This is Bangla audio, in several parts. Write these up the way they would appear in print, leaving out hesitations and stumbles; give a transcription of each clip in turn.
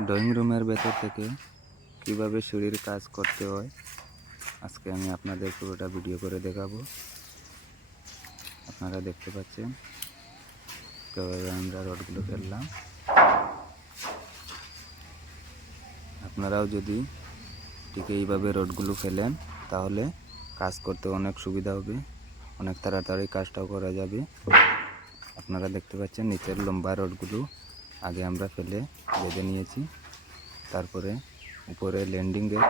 ড্রয়িং রুমের ভেতর থেকে কিভাবে সিঁড়ির কাজ করতে হয় আজকে আমি আপনাদের পুরোটা ভিডিও করে দেখাবো। আপনারা দেখতে পাচ্ছেন কিভাবে আমরা রডগুলো ফেললাম। আপনারাও যদি ঠিক এইভাবে রডগুলো ফেলেন তাহলে কাজ করতে অনেক সুবিধা হবে, অনেক তাড়াতাড়ি কাজটাও করা যাবে। আপনারা দেখতে পাচ্ছেন নিচের লম্বা রডগুলো আগে আমরা ফেলে বেঁধে নিয়েছি। তারপরে উপরে ল্যান্ডিংয়ের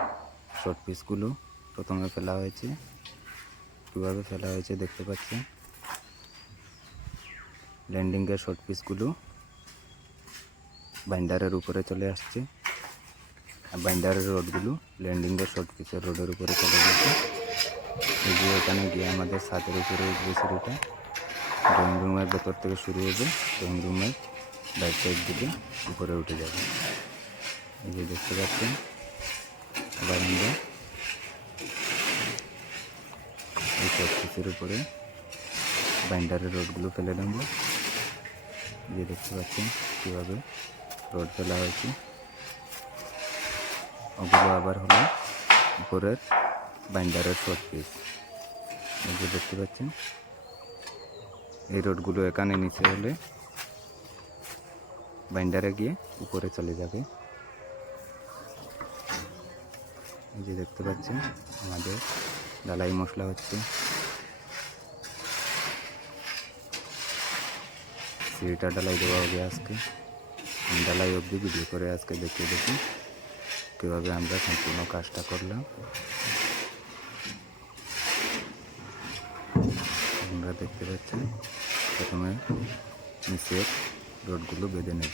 শর্ট পিসগুলো প্রথমে ফেলা হয়েছে। কীভাবে ফেলা হয়েছে দেখতে পাচ্ছেন। ল্যান্ডিংয়ের শর্ট পিসগুলো বাইন্ডারের উপরে চলে আসছে, আর বাইন্ডারের রডগুলো ল্যান্ডিংয়ের শর্ট পিসের রোডের উপরে চলে গেছে। এই যে এখানে গিয়ে আমাদের ছাদের উপরে উঠবে সিঁড়িটা। ড্রয়িং রুমের ভেতর থেকে শুরু হবে, ড্রয়িং রুমের ব্যাক সাইড দিকে উপরে উঠে যাবে। এই যে দেখতে পাচ্ছেন। আবার আমরা এই শর্ট পিসের উপরে বাইন্ডারের রডগুলো ফেলে দেব। যে দেখতে পাচ্ছেন কীভাবে রড ফেলা হয়েছে। ওগুলো আবার হলো উপরের বাইন্ডারের শর্ট পিস। এই যে দেখতে পাচ্ছেন এই রডগুলো এখানে নিচে হলে বাইন্ডারে গিয়ে উপরে চলে যাবে। এই যে দেখতে পাচ্ছেন আমাদের ঢালাই মশলা হচ্ছে। সিঁড়িটা ঢালাই দেওয়া হবে আজকে। ঢালাই অবধি ভিডিও করে আজকে দেখিয়ে দেখি কীভাবে আমরা সম্পূর্ণ কাজটা করলাম। আপনারা দেখতে পাচ্ছেন প্রথমে নিচের রডগুলো বেঁধে নেব।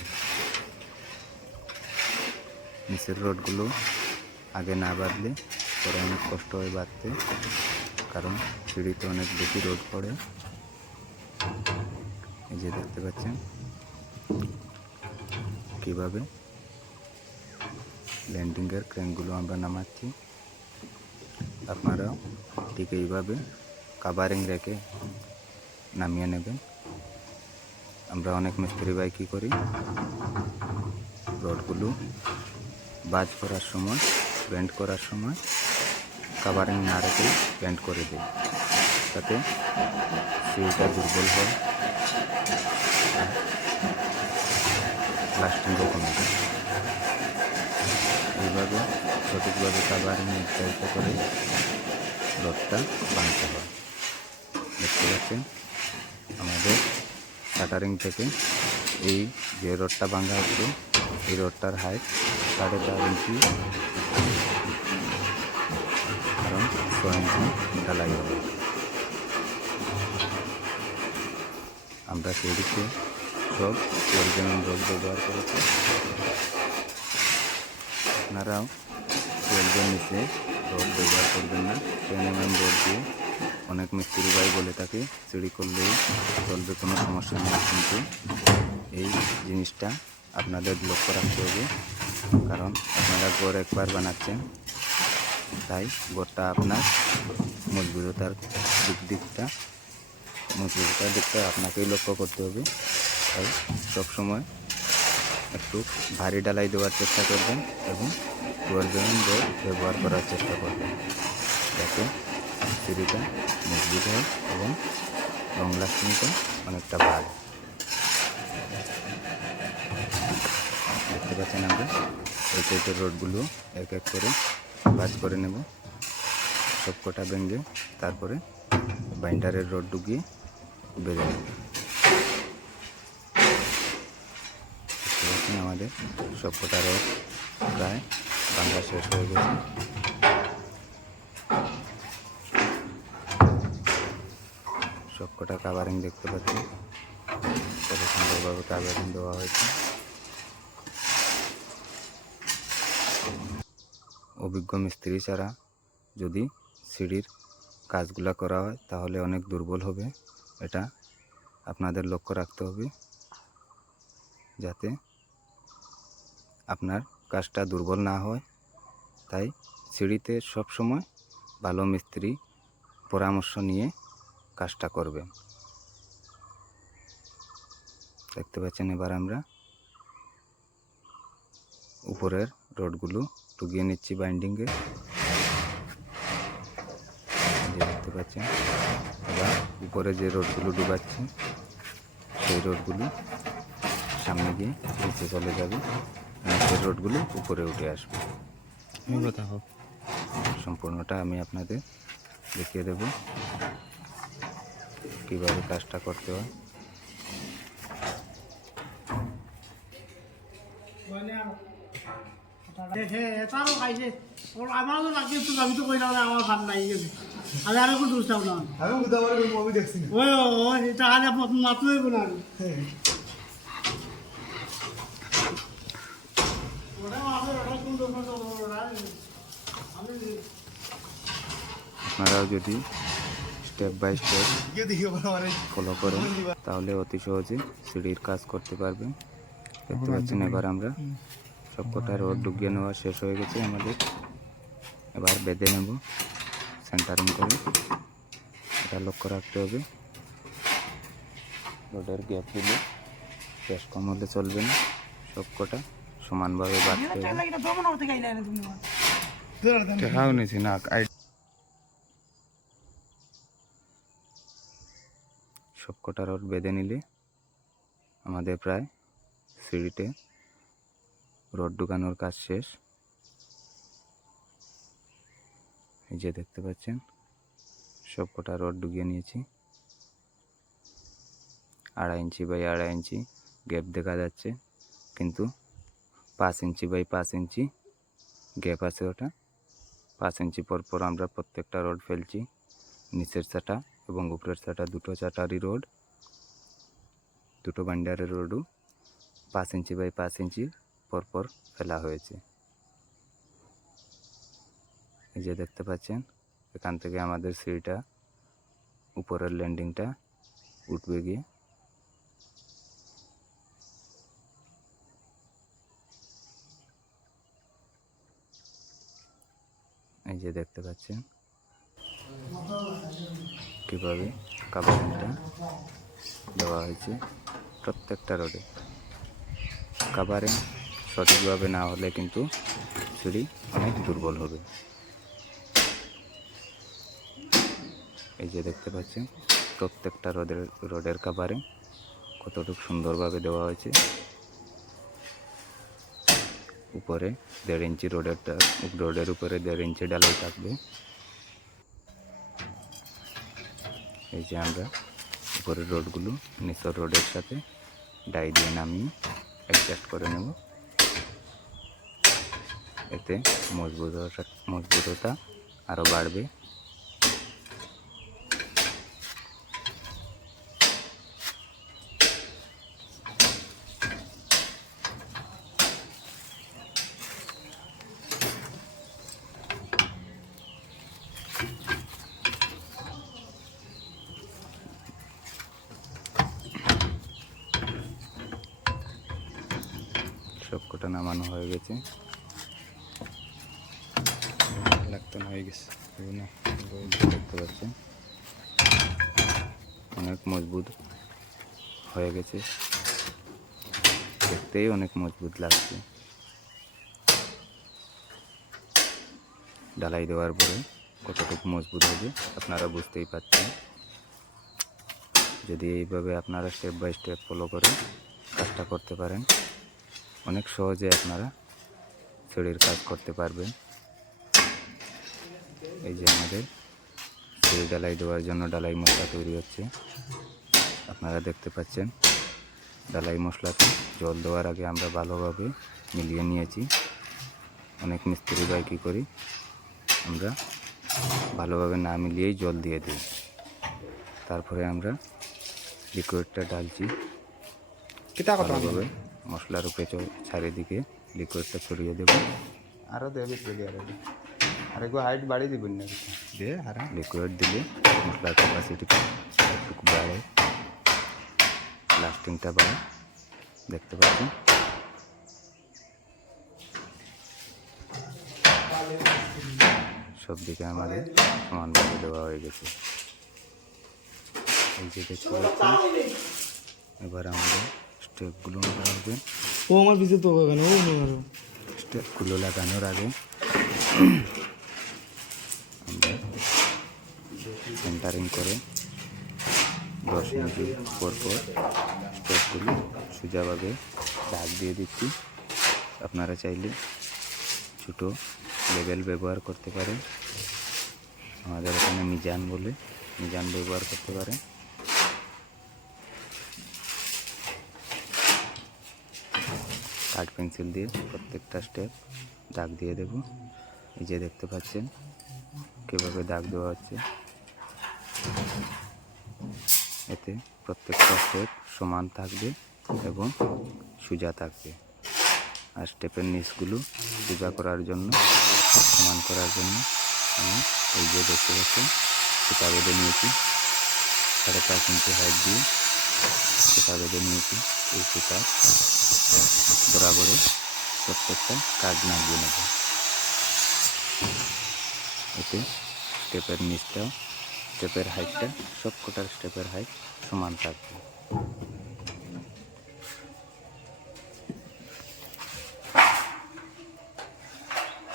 নিচের রডগুলো আগে না বাঁধলে পরে অনেক কষ্ট হয় বাঁধতে, কারণ সিঁড়িতে অনেক বেশি রড পড়ে। এই যে দেখতে পাচ্ছেন কীভাবে ল্যান্ডিংয়ের ক্র্যাঙ্কগুলো আমরা নামাচ্ছি। আপনারাও ঠিক এইভাবে কাভারিং রেখে নামিয়ে নেবেন। আমরা অনেক মিস্ত্রি ভাই কী করি, রডগুলো বাজ করার সময়, বেন্ড করার সময় কাভারিং না রেখে বেন্ড করে দিই, তাতে সিঁড়িটা দুর্বল হয় আর লাস্টিংও কমে যায়। এইভাবে সঠিকভাবে কাভারিং নির্ধারিত করে রডটা বাঁধতে হয়। দেখতে পাচ্ছেন আমাদের শাটারিং থেকে এই যে রডটা ভাঙা হচ্ছে, এই রডটার হাইট 4.5 ইঞ্চি, কারণ 6 ইঞ্চি ঢালাই হবে। আমরা সেদিকে সব অরিজিনাল রড ব্যবহার করেছি। আপনারাও 12 নিচে রড ব্যবহার করবেন না। 10 mm রড দিয়ে অনেক মিস্ত্রি ভাই বলে থাকে সিঁড়ি করলেই চলবে, কোনো সমস্যা নেই। কিন্তু এই জিনিসটা আপনাদের লক্ষ্য রাখতে হবে, কারণ আপনারা ঘর একবার বানাচ্ছেন, তাই ঘরটা আপনার মজবুততার দিকটা আপনাকেই লক্ষ্য করতে হবে। তাই সবসময় একটু ভারী ঢালাই দেওয়ার চেষ্টা করবেন এবং 12 mm রড ব্যবহার করার চেষ্টা করবেন, যাতে সিঁড়িটা মজবুত হয় এবং লং লাস্টিংটা অনেকটা ভালো। দেখতে পাচ্ছেন আমরা এই টাইপের রডগুলো এক এক করে ভাঁজ করে নেব, সবকটা ভেঙে তারপরে বাইন্ডারের রড ঢুকিয়ে বেঁধে নেব। দেখতে পাচ্ছেন আমাদের সবকটা রড প্রায় ভাঙা শেষ হয়ে গেছে। সবকটা কাভারিং দেখতে পাচ্ছেন কত সুন্দরভাবে কাভারিং দেওয়া হয়েছে। অভিজ্ঞ মিস্ত্রি ছাড়া যদি সিঁড়ির কাজগুলো করা হয় তাহলে অনেক দুর্বল হবে। এটা আপনাদের লক্ষ্য রাখতে হবে, যাতে আপনার কাজটা দুর্বল না হয়। তাই সিঁড়িতে সবসময় ভালো মিস্ত্রি পরামর্শ নিয়ে কাজটা করবেন। দেখতে পাচ্ছেন এবার আমরা উপরের রডগুলো ঢুকিয়ে নিচ্ছি বাইন্ডিংয়ে। দেখতে পাচ্ছেন, এবার উপরে যে রডগুলো ঢুকাচ্ছি সেই রডগুলো সামনে গিয়ে নিচে চলে যাবে, নিচের রডগুলো উপরে উঠে আসবে। সম্পূর্ণটা আমি আপনাদের দেখিয়ে দেব কীভাবে কাজটা করতে হয়। আমি তো কইলাম না আমার ভাত নাই গেছে, আমি আরো একটু দুষ্টাম না, আমি বুধবার মুভি দেখছি না। ওই এটা আগে মাত্রই বলে আমি আপনারাও যদি স্টেপ বাই স্টেপ গিয়ে দেখি মানে ফলো করেন তাহলে অতি সহজে সিঁড়ির কাজ করতে পারবেন। দেখতে পাচ্ছেন, এবার আমরা সবকটা রড ঢুকিয়ে নেওয়া শেষ হয়ে গেছে আমাদের। এবার বেঁধে নেব সেন্টারিং করে। এটা লক্ষ্য রাখতে হবে, রডের গ্যাপগুলো বেশ কম হলে চলবে না, সবকটা সমানভাবে বাঁধতে হবে। দেখাও নিছি না, সবকটা রড বেঁধে নিলে আমাদের প্রায় সিঁড়িতে রড ঢুকানোর কাজ শেষ। এই যে দেখতে পাচ্ছেন, সবকটা রড ঢুকিয়ে নিয়েছি। 2.5 ইঞ্চি বাই 2.5 ইঞ্চি গ্যাপ দেখা যাচ্ছে, কিন্তু 5 ইঞ্চি বাই 5 ইঞ্চি গ্যাপ আছে। ওটা 5 ইঞ্চি পর পর আমরা প্রত্যেকটা রড ফেলছি। নিচের চাটা এবং উপরের চাটা দুটো চাটারই রড, দুটো বান্ডারের রডও 5 ইঞ্চি বাই 5 ইঞ্চি পরপর ফেলা হয়েছে। এই যে দেখতে পাচ্ছেন, এখান থেকে আমাদের সিঁড়িটা উপরের ল্যান্ডিংটা উঠবে গিয়ে। এই যে দেখতে পাচ্ছেন কীভাবে কাভারিংটা দেওয়া হয়েছে প্রত্যেকটা রডে। কাভারিং সঠিকভাবে না হলে কিন্তু সিঁড়ি অনেক দুর্বল হবে। এই যে দেখতে পাচ্ছেন প্রত্যেকটা রডের কাভারিং কতটুকু সুন্দরভাবে দেওয়া হয়েছে। উপরে 1.5 ইঞ্চি রডের উপরে 1.5 ইঞ্চি ডালাই থাকবে। এই যে আমরা উপরের রডগুলো নিচের রডের সাথে ডাই দিয়ে নামিয়ে অ্যাডজাস্ট করে নেব, এতে মজবুততা আরও বাড়বে। সবকটা নামানো হয়ে গেছে, লাগতন হয়ে গেছে। দেখতে পাচ্ছেন অনেক মজবুত হয়ে গেছে, দেখতেই অনেক মজবুত লাগছে। ঢালাই দেওয়ার পরে কতটুকু মজবুত হবে আপনারা বুঝতেই পারছেন। যদি এইভাবে আপনারা স্টেপ বাই স্টেপ ফলো করে কাজটা করতে পারেন, অনেক সহজে আপনারা সিঁড়ির কাজ করতে পারবেন। এই যে আমাদের সিঁড়ি ঢালাই দেওয়ার জন্য ঢালাই মশলা তৈরি হচ্ছে, আপনারা দেখতে পাচ্ছেন। ঢালাই মশলাতে জল দেওয়ার আগে আমরা ভালোভাবে মিলিয়ে নিয়েছি। অনেক মিস্ত্রি ভাই কী করি, আমরা ভালোভাবে না মিলিয়েই জল দিয়ে দিই। তারপরে আমরা লিকুইডটা ঢালছি ভালোভাবে মশলার উপরে চারিদিকে লিকুইডটা ছড়িয়ে দেব। আরও দেবে আর একটু হাইট বাড়িয়ে দেবেন না, লিকুইড দিলে মশলার ক্যাপাসিটিটা একটু বাড়ে, লাস্টিংটা বাড়ে। দেখতে পাচ্ছেন সব দিকে আমাদের সমানভাবে দেওয়া হয়ে গেছে। এই যে দেখতে পাচ্ছেন, এবার আমাদের স্টেপগুলো হবে। ও আমার পিছিয়ে তো হবে না, ও স্টেপগুলো লাগানোর আগে আমরা সেন্টারিং করে 10 ইঞ্চি পর স্টেপগুলো সোজাভাবে দাগ দিয়ে দিচ্ছি। আপনারা চাইলে ছোটো লেবেল ব্যবহার করতে পারেন, আমাদের এখানে মিজান বলে, মিজান ব্যবহার করতে পারেন। কাঠ পেন্সিল দিয়ে প্রত্যেকটা স্টেপ দাগ দিয়ে দেব। এই যে দেখতে পাচ্ছেন কীভাবে দাগ দেওয়া হচ্ছে, এতে প্রত্যেকটা স্টেপ সমান থাকবে এবং সোজা থাকবে। আর স্টেপের নিচগুলো সোজা করার জন্য, সমান করার জন্য আমি এই যে দেখতে পাচ্ছেন সুতা বেঁধে নিয়েছি, 5.5 ইঞ্চি হাইট দিয়ে সুতা বেঁধে নিয়েছি। এই সুতা বরাবরে প্রত্যেকটা কাজ লাগিয়ে নেব। এতে স্টেপের নিচটাও, স্টেপের হাইটটা, সবকটার স্টেপের হাইট সমান থাকবে।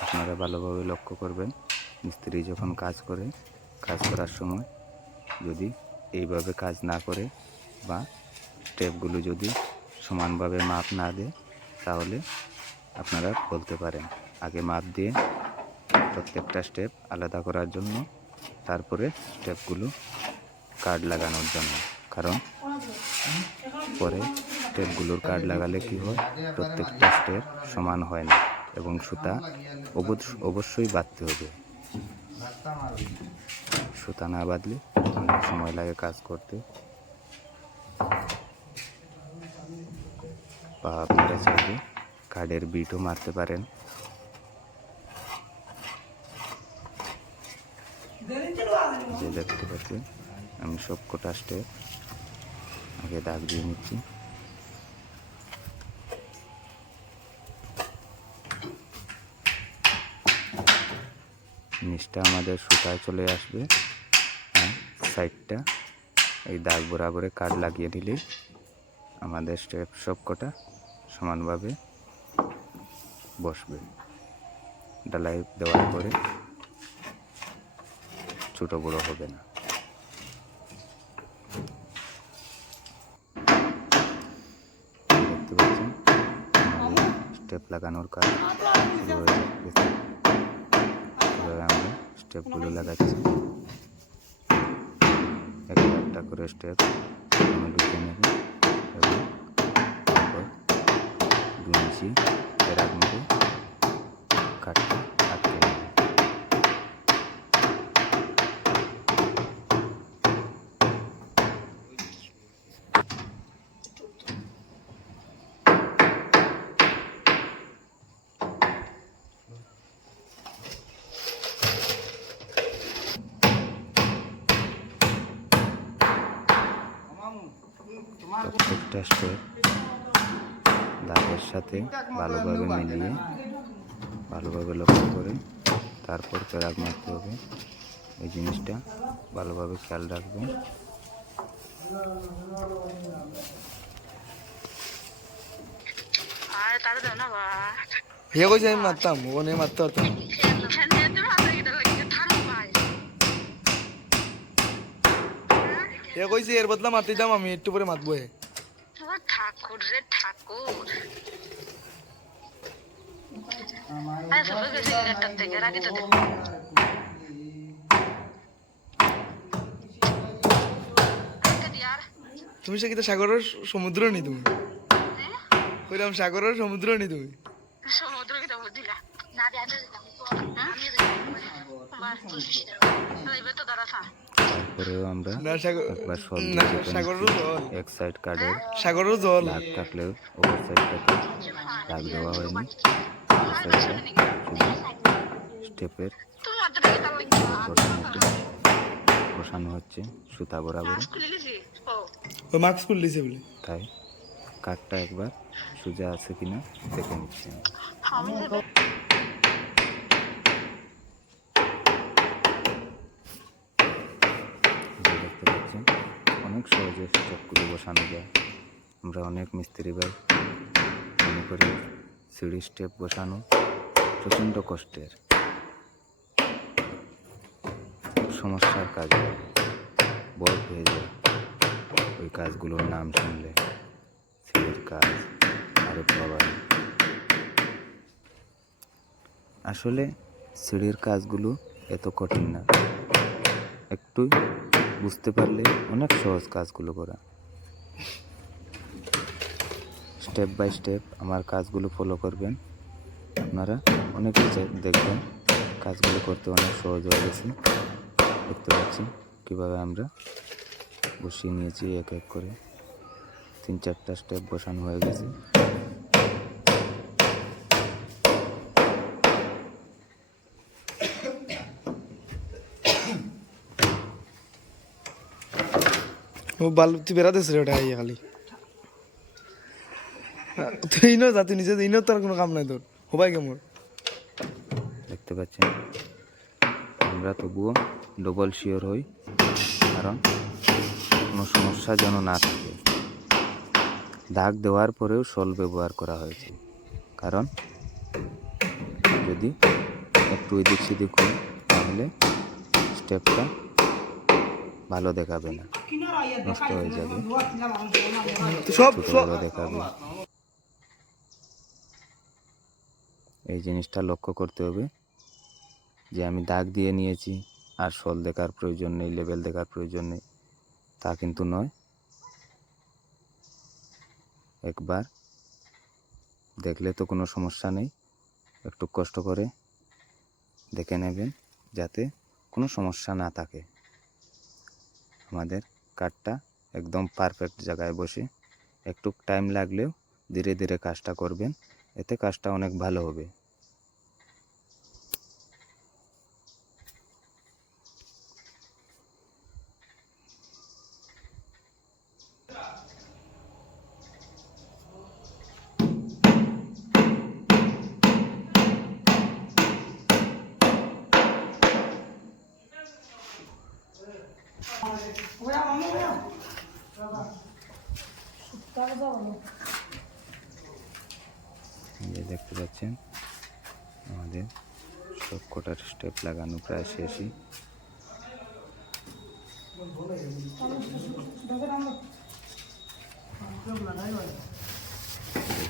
আপনারা ভালোভাবে লক্ষ্য করবেন, মিস্ত্রি যখন কাজ করে, কাজ করার সময় যদি এইভাবে কাজ না করে বা স্টেপগুলো যদি সমানভাবে মাপ না দেয়, তাহলে আপনারা বলতে পারেন আগে মাপ দিয়ে প্রত্যেকটা স্টেপ আলাদা করার জন্য, তারপরে স্টেপগুলো কার্ড লাগানোর জন্য। কারণ পরে স্টেপগুলোর কার্ড লাগালে কি হয়, প্রত্যেকটা স্টেপ সমান হয় না এবং সুতা অবশ্যই বাঁধতে হবে। সুতা না বাঁধলে অনেক সময় লাগে কাজ করতে। বা আপনারা চাইলে কার্ডের বিটও মারতে পারেন। যে দেখতে পাচ্ছি আমি সবকটা স্টেপ আগে দাগ দিয়ে নিচ্ছি। নিচটা আমাদের সুতায় চলে আসবে, আর সাইডটা এই দাগ বরাবরে কাট লাগিয়ে দিলেই আমাদের স্টেপ সবকটা সমানভাবে বসবে। ডালাই দেওয়ার পরে ছোটো বড়ো হবে না। দেখতে পাচ্ছেন আমাদের স্টেপ লাগানোর কাজ শুরু হয়ে গেছে। এভাবে আমরা স্টেপগুলো লাগাচ্ছি, একটা করে স্টেপ ঢুকে নেব এবং তারপর 2 ইঞ্চি এর মধ্যে কাটটা আটকে নেব। প্রত্যেকটা স্টেপ দাগের সাথে ভালোভাবে মিলিয়ে, ভালোভাবে লক্ষ্য করে তারপর প্যারাগ মারতে হবে। এই জিনিসটা ভালোভাবে খেয়াল রাখবেন। হে কইছে আমি মারতাম, ও নেই মারতে পারতাম। হে কইছে এর বদলা মারতে দিতাম, আমি একটু পরে মারবো। ঠাকুর রে ঠাকুর, থেকে রাখি তো তুমি সে কিন্তু সাগরের সমুদ্র নি, তুমি কইলাম সাগরের সমুদ্র নি তুমি। সমুদ্র কি তো বুঝিলা না দিয়ে তো দাঁড়া তারপরেও আমরা না সাগর, একবার সল না সাগরের জল, এক সাইড কার্ডের সাগরের জল। দাগ থাকলেও ওপর সাইডটাতে দাগ দেওয়া হয়নি। সাইডটা শুধু স্টেপের বসানো হচ্ছে সুতা বরাবর, ও মাস্ক খুলে দিছে বলে। তাই কাঠটা একবার সোজা আছে কিনা দেখে নিচ্ছি। দেখতে পাচ্ছেন অনেক সহজে স্টেপগুলো বসানো যায়। আমরা অনেক মিস্ত্রি ভাই মনে করি সিঁড়ি স্টেপ বসানো প্রচণ্ড কষ্টের, সমস্যার কাজ, বড় হয়ে যায় ওই কাজগুলোর নাম শুনলে। সিঁড়ির কাজ, আরে বাবা, আসলে সিঁড়ির কাজগুলো এত কঠিন না, একটু বুঝতে পারলে অনেক সহজ কাজগুলো করা। স্টেপ বাই স্টেপ আমার কাজগুলো ফলো করবেন, আপনারা অনেক কিছু দেখবেন কাজগুলো করতে অনেক সহজ হয়ে গেছে। দেখতে পাচ্ছেন কীভাবে আমরা বসিয়ে নিয়েছি এক এক করে, 3-4টা স্টেপ বসানো হয়ে গেছে। ও বালু তুই বেড়াতেছ রে ওটা আইয়া খালি তুই ইনো যা, তুই নিজে ইনো, তোর কোনো কাম নাই তোর, হবাই কেমন। দেখতে পাচ্ছেন আমরা তবুও ডবল শিওর হই, কারণ কোনো সমস্যা যেন না থাকে। দাগ দেওয়ার পরেও শল ব্যবহার করা হয়েছে, কারণ যদি একটু এদিক সেদিক হয় তাহলে স্টেপটা ভালো দেখাবে না, নষ্ট হয়ে যাবে, সব ছোটো দেখাবে। এই জিনিসটা লক্ষ্য করতে হবে যে আমি দাগ দিয়ে নিয়েছি আর শল দেখার প্রয়োজন নেই, লেভেল দেখার প্রয়োজন নেই, তা কিন্তু নয়। একবার দেখলে তো কোনো সমস্যা নেই, একটু কষ্ট করে দেখে নেবেন যাতে কোনো সমস্যা না থাকে। আমাদের কাঠটা একদম পারফেক্ট জায়গায় বসে, একটু টাইম লাগলেও ধীরে ধীরে কাজটা করবেন, এতে কাজটা অনেক ভালো হবে। এই যে দেখতে পাচ্ছেন আমাদের সব কটার স্টেপ লাগানো প্রায় শেষই।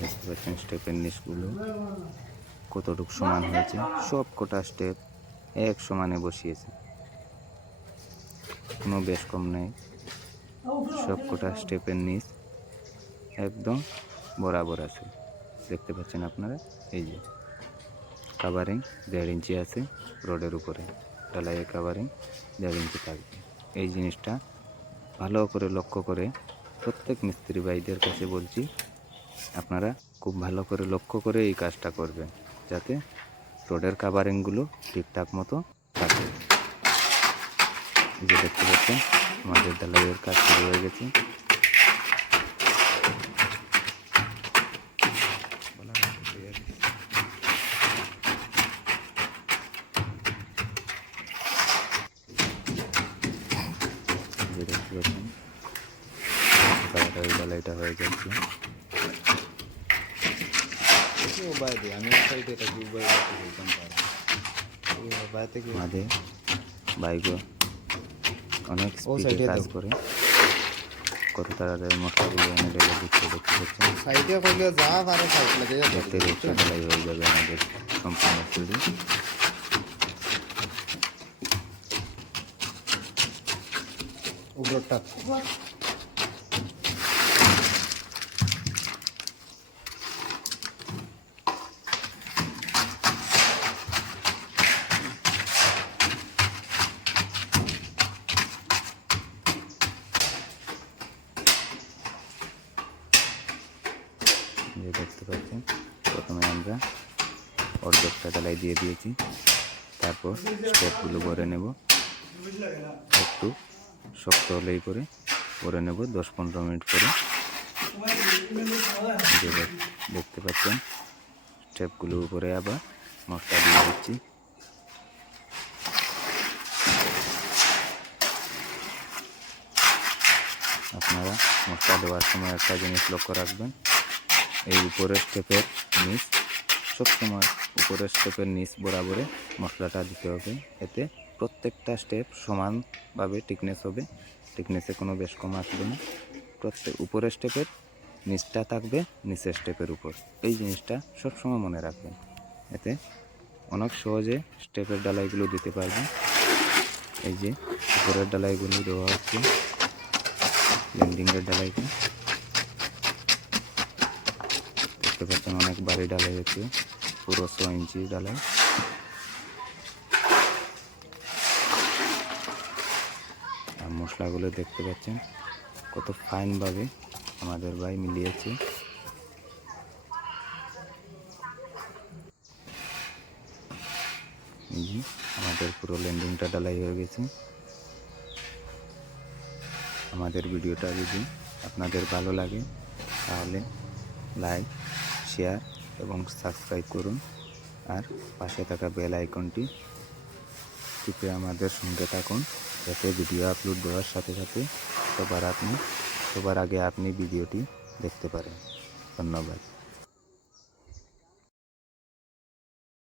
দেখতে পাচ্ছেন স্টেপের নিচগুলো কতটুকু সমান হয়েছে, সব কটা স্টেপ এক সমানে বসিয়েছে, কোনো বেশ কম নেই। সব কটা স্টেপের নিচ একদম বরাবর আছে। দেখতে পাচ্ছেন আপনারা, এই যে কাভারিং 1.5 ইঞ্চি আছে রোডের উপরে, ঢালাইয়ের কাভারিং 1.5 ইঞ্চি থাকবে। এই জিনিসটা ভালো করে লক্ষ্য করে, প্রত্যেক মিস্ত্রি ভাইদের কাছে বলছি, আপনারা খুব ভালো করে লক্ষ্য করে এই কাজটা করবেন, যাতে রোডের কাভারিংগুলো ঠিকঠাক মতো থাকে। এই যে দেখতে পাচ্ছেন আমাদের ঢালাইয়ের কাজ শুরু হয়ে গেছে। যে দেখতে পাচ্ছেন তাড়াতাড়ি ঢালাইটা হয়ে যাচ্ছে। আমাদের বাইকও অনেক স্পিডে কাজ করে, কত তাড়াতাড়ি মশলাগুলো এনে ঢেলে দিচ্ছে। দেখতে পাচ্ছেন দেখতে দেখতে ঢালাই হয়ে যাবে আমাদের সম্পূর্ণ সিঁড়ি। উপরটা যে দেখতে পাচ্ছেন প্রথমে আমরা অর্ধেকটা ঢালাই দিয়ে দিয়েছি, তারপর স্টেপগুলো ভরে নেব, একটু শক্ত হলেই করে ভরে নেব 10-15 মিনিট করে। যে দেখতে পাচ্ছেন স্টেপগুলো উপরে আবার মশলা দিয়ে দিচ্ছি। আপনারা মশলা দেওয়ার সময় একটা জিনিস লক্ষ্য রাখবেন, এই উপরের স্টেপের নিচ সবসময় উপরের স্টেপের নিচ বরাবরে মশলাটা দিতে হবে, এতে প্রত্যেকটা স্টেপ সমানভাবে টিকনেস হবে, টিকনেসে কোনো বেশ কম আসবে না। প্রত্যেক উপরের স্টেপের নিচটা থাকবে নিচের স্টেপের উপর, এই জিনিসটা সবসময় মনে রাখবেন, এতে অনেক সহজে স্টেপের ডালাইগুলো দিতে পারবেন। এই যে উপরের ডালাইগুলো দেওয়া হচ্ছে, ল্যান্ডিংয়ের ডালাইগুলো দেখতে পাচ্ছেন, অনেক ভারী ডালাই হচ্ছে, পুরো 6 ইঞ্চি ডালাই। আর মশলাগুলো দেখতে পাচ্ছেন কত ফাইনভাবে আমাদের ভাই মিলিয়েছে। এই যে আমাদের পুরো ল্যান্ডিংটা ডালাই হয়ে গেছে। আমাদের ভিডিওটা যদি আপনাদের ভালো লাগে তাহলে লাইক, শেয়ার এবং সাবস্ক্রাইব করুন, আর পাশে থাকা বেল আইকনটি টিপে আমাদের সঙ্গে থাকুন, যাতে ভিডিও আপলোড দেওয়ার সাথে সাথে সবার আগে আপনি ভিডিওটি দেখতে পারেন। ধন্যবাদ।